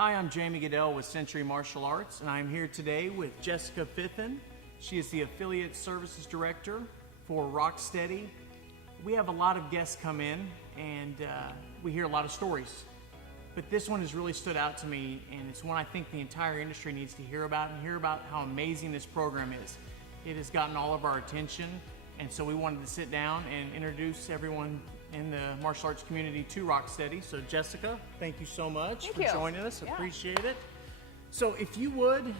Hi, I'm Jamie Goodell with Century Martial Arts, and I'm here today with Jessica Fithen. She is the Affiliate Services Director for Rocksteady. We have a lot of guests come in, and we hear a lot of stories. But this one has really stood out to me, and it's one I think the entire industry needs to hear about, and hear about how amazing this program is. It has gotten all of our attention, and so we wanted to sit down and introduce everyone in the martial arts community to Rocksteady. So Jessica, thank you so much for joining us. Yeah. Appreciate it. So if you would,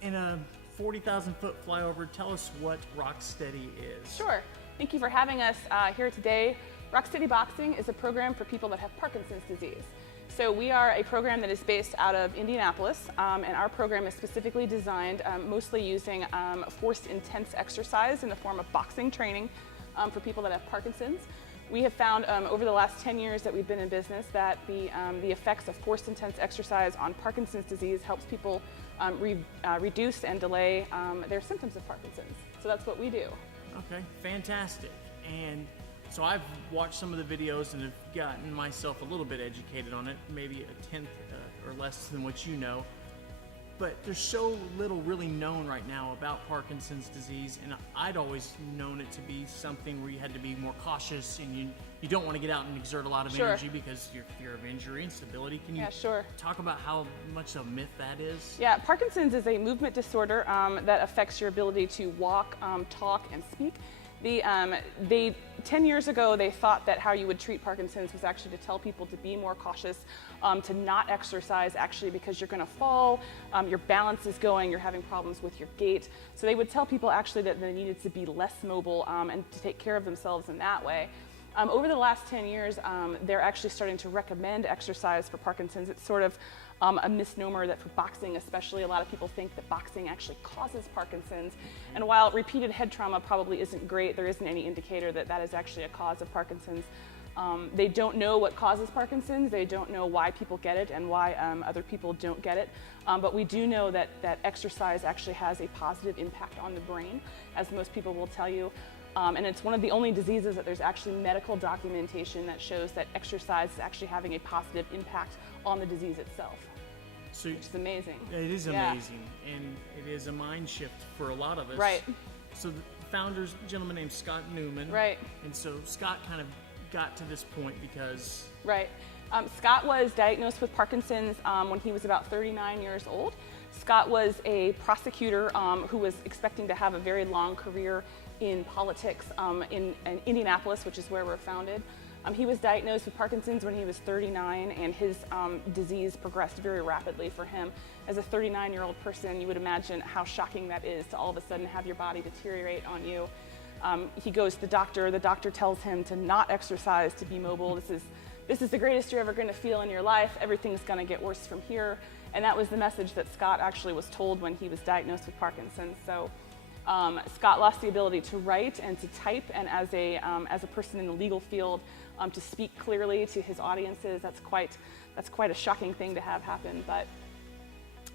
in a 40,000 foot flyover, tell us what Rocksteady is. Sure. Thank you for having us here today. Rocksteady Boxing is a program for people that have Parkinson's disease. So we are a program that is based out of Indianapolis, and our program is specifically designed mostly using forced intense exercise in the form of boxing training for people that have Parkinson's. We have found over the last 10 years that we've been in business that the effects of forced intense exercise on Parkinson's disease helps people reduce and delay their symptoms of Parkinson's. So that's what we do. Okay, fantastic. And so I've watched some of the videos and have gotten myself a little bit educated on it, maybe a tenth or less than what you know. But there's so little really known right now about Parkinson's disease, and I'd always known it to be something where you had to be more cautious, and you don't want to get out and exert a lot of energy because your fear of injury and stability. Can you talk about how much of a myth that is? Yeah, Parkinson's is a movement disorder that affects your ability to walk, talk, and speak. 10 years ago, they thought that how you would treat Parkinson's was actually to tell people to be more cautious, to not exercise actually because you're going to fall, your balance is going, you're having problems with your gait. So they would tell people actually that they needed to be less mobile and to take care of themselves in that way. Over the last 10 years, they're actually starting to recommend exercise for Parkinson's. It's sort of a misnomer that for boxing especially, a lot of people think that boxing actually causes Parkinson's. And while repeated head trauma probably isn't great, there isn't any indicator that that is actually a cause of Parkinson's. They don't know what causes Parkinson's. They don't know why people get it and why other people don't get it. But we do know that exercise actually has a positive impact on the brain, as most people will tell you. And it's one of the only diseases that there's actually medical documentation that shows that exercise is actually having a positive impact on the disease itself. So, which is amazing. It is amazing, and it is a mind shift for a lot of us. Right. So the founder's a gentleman named Scott Newman. Right. And so Scott kind of got to this point because... Right. Scott was diagnosed with Parkinson's when he was about 39 years old. Scott was a prosecutor who was expecting to have a very long career in politics in Indianapolis, which is where we're founded. He was diagnosed with Parkinson's when he was 39, and his disease progressed very rapidly for him. As a 39-year-old person, you would imagine how shocking that is to all of a sudden have your body deteriorate on you. He goes to the doctor tells him to not exercise, to be mobile. This is the greatest you're ever going to feel in your life. Everything's going to get worse from here. And that was the message that Scott actually was told when he was diagnosed with Parkinson's. So Scott lost the ability to write and to type, and as a person in the legal field, to speak clearly to his audiences. That's quite a shocking thing to have happen. But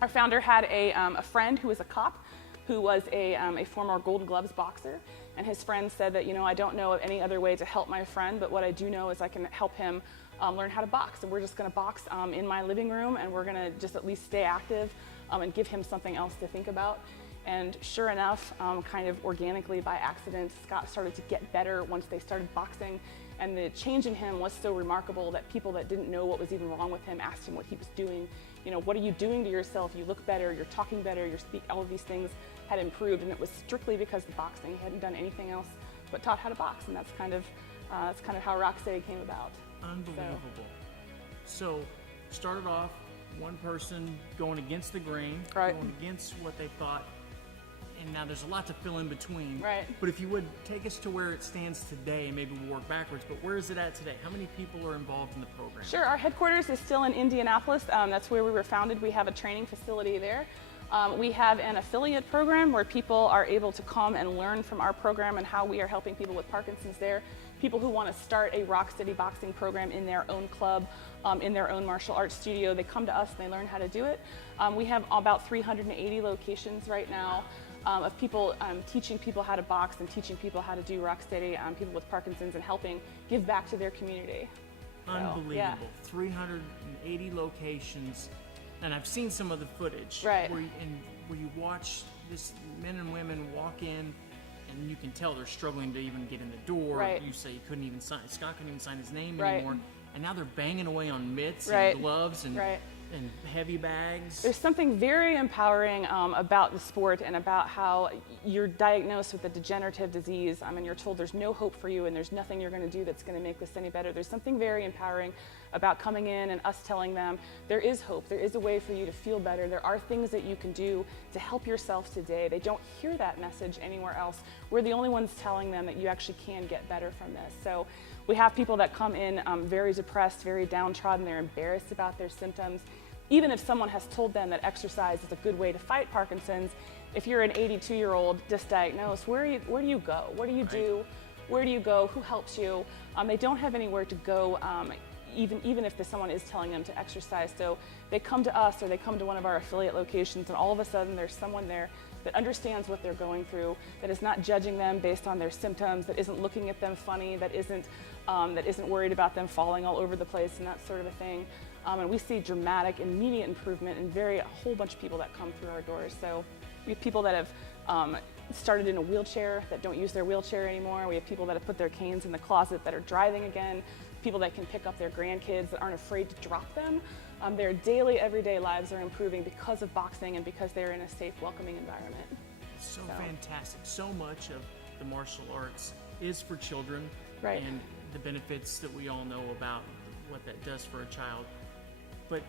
our founder had a friend who was a cop, who was a former Gold Gloves boxer, and his friend said that, I don't know of any other way to help my friend, but what I do know is I can help him learn how to box, and we're just going to box in my living room, and we're going to just at least stay active and give him something else to think about. And sure enough, kind of organically by accident, Scott started to get better once they started boxing, and the change in him was so remarkable that people that didn't know what was even wrong with him asked him what he was doing. What are you doing to yourself? You look better, you're talking better, all of these things had improved, and it was strictly because of boxing. He hadn't done anything else but taught how to box, and that's kind of how Rocksteady came about. Unbelievable. So started off one person going against the grain, going against what they thought, and now there's a lot to fill in between. Right. But if you would take us to where it stands today, maybe we'll work backwards, but where is it at today? How many people are involved in the program? Sure, our headquarters is still in Indianapolis. That's where we were founded. We have a training facility there. We have an affiliate program where people are able to come and learn from our program and how we are helping people with Parkinson's there. People who want to start a Rocksteady boxing program in their own club, in their own martial arts studio, they come to us and they learn how to do it. We have about 380 locations right now of people teaching people how to box and teaching people how to do Rocksteady, people with Parkinson's, and helping give back to their community. Unbelievable. So, yeah. 380 locations. And I've seen some of the footage Right. where you watch this men and women walk in, and you can tell they're struggling to even get in the door. Right. You say Scott couldn't even sign his name Right. anymore, and now they're banging away on mitts Right. and gloves and Right. and heavy bags. There's something very empowering about the sport and about how you're diagnosed with a degenerative disease and you're told there's no hope for you and there's nothing you're going to do that's going to make this any better. There's something very empowering about coming in and us telling them there is hope, there is a way for you to feel better, there are things that you can do to help yourself today. They don't hear that message anywhere else. We're the only ones telling them that you actually can get better from this. So we have people that come in very depressed, very downtrodden, they're embarrassed about their symptoms. Even if someone has told them that exercise is a good way to fight Parkinson's, if you're an 82-year-old misdiagnosed, where do you go? What do you do? Where do you go? Who helps you? They don't have anywhere to go, even if someone is telling them to exercise. So they come to us or they come to one of our affiliate locations, and all of a sudden there's someone there that understands what they're going through, that is not judging them based on their symptoms, that isn't looking at them funny, that isn't worried about them falling all over the place and that sort of a thing. And we see dramatic, immediate improvement in a whole bunch of people that come through our doors. So we have people that have started in a wheelchair that don't use their wheelchair anymore. We have people that have put their canes in the closet that are driving again. People that can pick up their grandkids that aren't afraid to drop them. Their daily, everyday lives are improving because of boxing and because they're in a safe, welcoming environment. So fantastic. So much of the martial arts is for children, Right. and the benefits that we all know about what that does for a child. But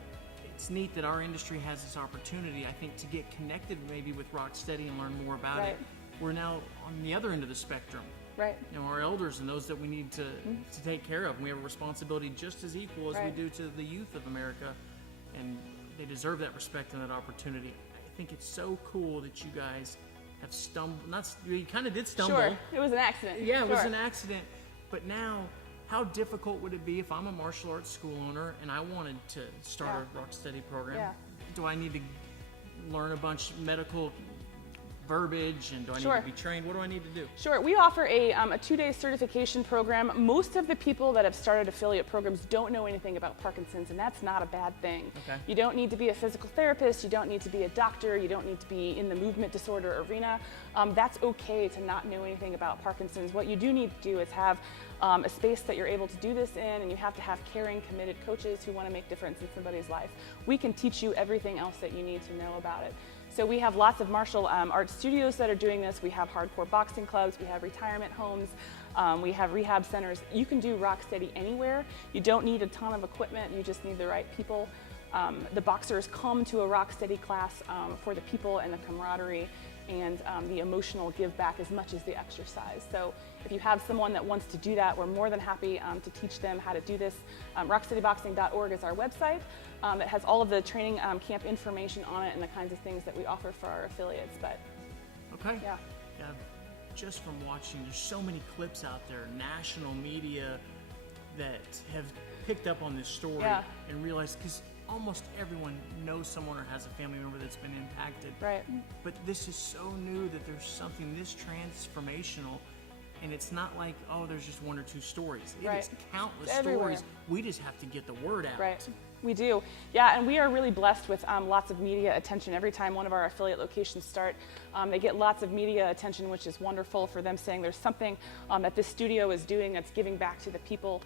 it's neat that our industry has this opportunity, I think, to get connected maybe with Rocksteady and learn more about Right. it. We're now on the other end of the spectrum. Right. You know, our elders and those that we need to take care of. And we have a responsibility just as equal as Right. we do to the youth of America. And they deserve that respect and that opportunity. I think it's so cool that you guys have you kind of did stumble. Sure, it was an accident. Yeah, it was Sure. an accident. But now, how difficult would it be if I'm a martial arts school owner and I wanted to start a Rocksteady program? Yeah. Do I need to learn a bunch of medical verbiage, and do I Sure. need to be trained? What do I need to do? Sure, we offer a 2-day certification program. Most of the people that have started affiliate programs don't know anything about Parkinson's, and that's not a bad thing. Okay. You don't need to be a physical therapist, you don't need to be a doctor, you don't need to be in the movement disorder arena. That's okay to not know anything about Parkinson's. What you do need to do is have a space that you're able to do this in, and you have to have caring, committed coaches who want to make a difference in somebody's life. We can teach you everything else that you need to know about it. So we have lots of martial arts studios that are doing this. We have hardcore boxing clubs, we have retirement homes, we have rehab centers. You can do Rocksteady anywhere. You don't need a ton of equipment, you just need the right people. The boxers come to a Rocksteady class for the people and the camaraderie and the emotional give back as much as the exercise. So if you have someone that wants to do that, we're more than happy to teach them how to do this. RocksteadyBoxing.org is our website that has all of the training camp information on it and the kinds of things that we offer for our affiliates. But Okay. yeah. Just from watching, there's so many clips out there, national media that have picked up on this story Yeah. and realized, because almost everyone knows someone or has a family member that's been impacted. Right. But this is so new that there's something this transformational, and it's not like, oh, there's just one or two stories. It Right. is countless It's everywhere. stories. We just have to get the word out. Right. We do. Yeah, and we are really blessed with lots of media attention. Every time one of our affiliate locations start, they get lots of media attention, which is wonderful for them, saying there's something that this studio is doing that's giving back to the people.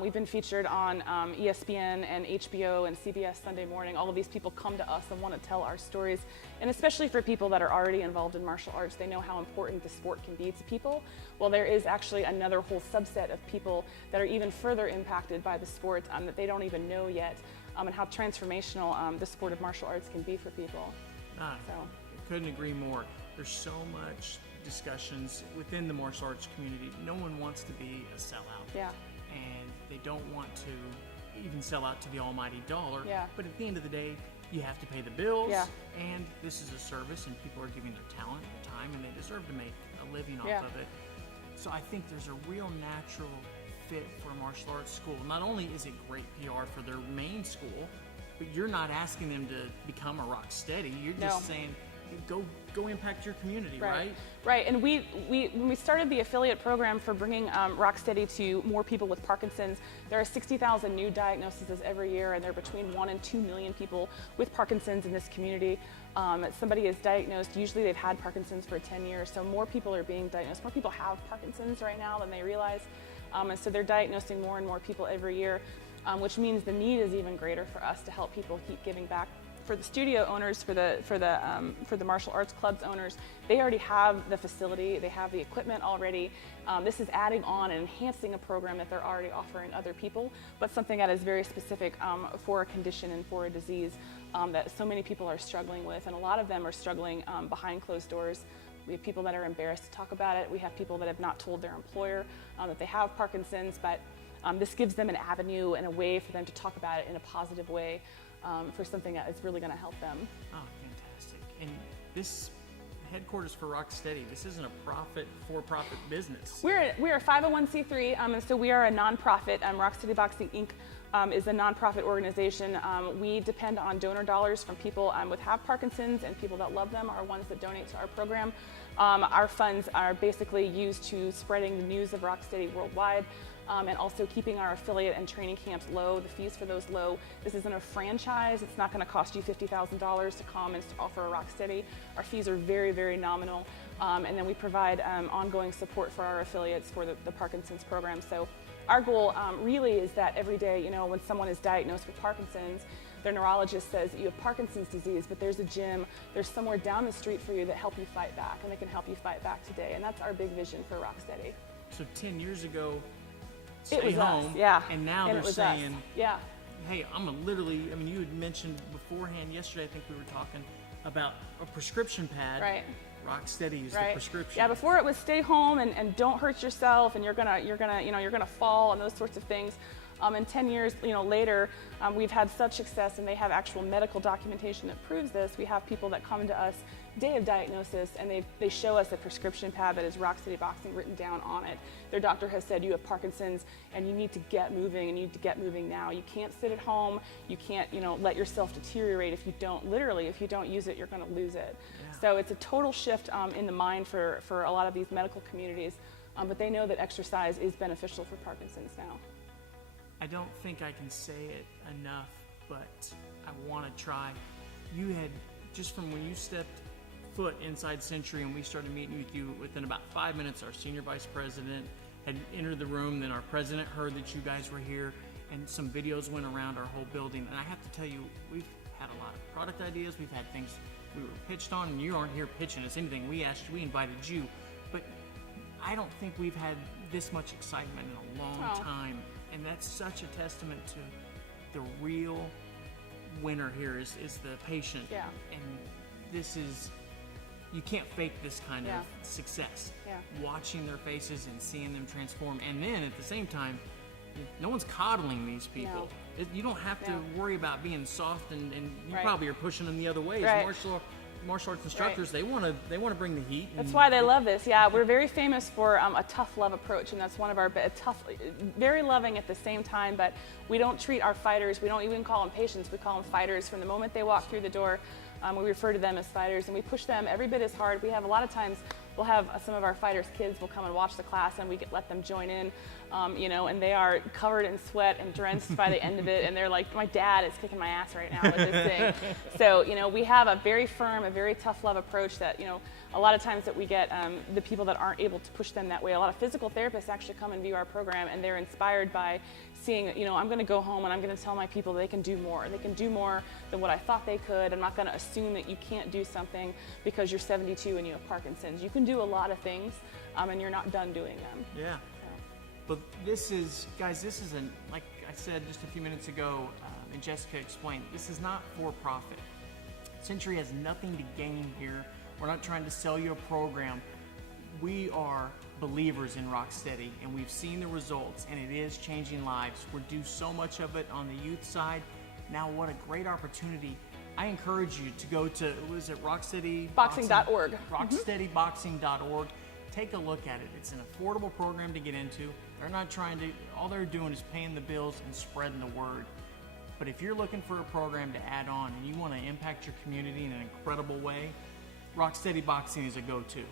We've been featured on ESPN and HBO and CBS Sunday Morning. All of these people come to us and want to tell our stories. And especially for people that are already involved in martial arts, they know how important the sport can be to people. Well, there is actually another whole subset of people that are even further impacted by the sport that they don't even know yet, and how transformational the sport of martial arts can be for people. So. Couldn't agree more. There's so much discussions within the martial arts community. No one wants to be a sellout. Yeah. And they don't want to even sell out to the almighty dollar. Yeah. But at the end of the day, you have to pay the bills. Yeah. And this is a service, and people are giving their talent, their time, and they deserve to make a living Yeah. off of it. So I think there's a real natural fit for a martial arts school. Not only is it great PR for their main school, but you're not asking them to become a Rocksteady. You're just No. saying, go impact your community, right? Right, and we when we started the affiliate program for bringing Rocksteady to more people with Parkinson's, there are 60,000 new diagnoses every year, and there are between 1 and 2 million people with Parkinson's in this community. Somebody is diagnosed, usually they've had Parkinson's for 10 years, so more people are being diagnosed. More people have Parkinson's right now than they realize, and so they're diagnosing more and more people every year, which means the need is even greater for us to help people keep giving back. For the studio owners, for the martial arts clubs owners, they already have the facility, they have the equipment already. This is adding on and enhancing a program that they're already offering other people, but something that is very specific for a condition and for a disease that so many people are struggling with, and a lot of them are struggling behind closed doors. We have people that are embarrassed to talk about it. We have people that have not told their employer that they have Parkinson's, but this gives them an avenue and a way for them to talk about it in a positive way. For something that is really going to help them. Oh, fantastic. And this headquarters for Rocksteady, this isn't a for-profit business. We're a 501c3, and so we are a nonprofit. Rocksteady Boxing Inc. Is a nonprofit organization. We depend on donor dollars from people with have Parkinson's, and people that love them are ones that donate to our program. Our funds are basically used to spreading the news of Rocksteady worldwide. And also keeping our affiliate and training camps low, the fees for those low. This isn't a franchise. It's not going to cost you $50,000 to come and to offer a Rocksteady. Our fees are very, very nominal. And then we provide ongoing support for our affiliates for the Parkinson's program. So our goal really is that every day, when someone is diagnosed with Parkinson's, their neurologist says you have Parkinson's disease, but there's a gym, there's somewhere down the street for you that help you fight back, and they can help you fight back today. And that's our big vision for Rocksteady. So 10 years ago, it was home, us, yeah. And now and they're saying, yeah. Hey, you had mentioned beforehand, yesterday I think we were talking about a prescription pad. Right. Rocksteady is right. the prescription. Yeah, before it was stay home and don't hurt yourself, and you're gonna fall and those sorts of things. And 10 years later, we've had such success, and they have actual medical documentation that proves this. We have people that come to us day of diagnosis, and they show us a prescription pad that is Rocksteady Boxing written down on it. Their doctor has said you have Parkinson's and you need to get moving, and you need to get moving now. You can't sit at home. You can't let yourself deteriorate if you don't use it, you're going to lose it. Yeah. So it's a total shift in the mind for a lot of these medical communities, but they know that exercise is beneficial for Parkinson's now. I don't think I can say it enough, but I want to try. You had, just from when you stepped foot inside Century and we started meeting with you, within about 5 minutes, our senior vice president had entered the room. Then our president heard that you guys were here, and some videos went around our whole building. And I have to tell you, we've had a lot of product ideas. We've had things we were pitched on, and you aren't here pitching us anything. We asked you, we invited you, but I don't think we've had this much excitement in a long time. And that's such a testament to the real winner here is the patient. Yeah. And this is, you can't fake this kind of success. Yeah. Watching their faces and seeing them transform. And then at the same time, no one's coddling these people. No. You don't have to worry about being soft, and you Right. probably are pushing them the other way. Right. As martial arts instructors, Right. they want to bring the heat. That's why they love this. Yeah, we're very famous for a tough love approach, and that's one of our very loving at the same time. But we don't treat our fighters. We don't even call them patients. We call them fighters. From the moment they walk through the door, we refer to them as fighters, and we push them every bit as hard. We have a lot of times. We'll have some of our fighters' kids will come and watch the class, and we let them join in, and they are covered in sweat and drenched by the end of it, and they're like, my dad is kicking my ass right now with this thing. So, we have a very firm, a very tough love approach that, a lot of times that we get the people that aren't able to push them that way. A lot of physical therapists actually come and view our program, and they're inspired by seeing, I'm going to go home and I'm going to tell my people they can do more. They can do more than what I thought they could. I'm not going to assume that you can't do something because you're 72 and you have Parkinson's. You can do a lot of things, and you're not done doing them. Yeah. But this is, like I said just a few minutes ago, and Jessica explained, this is not for profit. Century has nothing to gain here. We're not trying to sell you a program. We are believers in Rocksteady, and we've seen the results, and it is changing lives. We do so much of it on the youth side. Now, what a great opportunity. I encourage you to go to, Rocksteadyboxing.org. Rocksteadyboxing.org. Take a look at it. It's an affordable program to get into. They're not all they're doing is paying the bills and spreading the word. But if you're looking for a program to add on and you want to impact your community in an incredible way, Rocksteady Boxing is a go-to.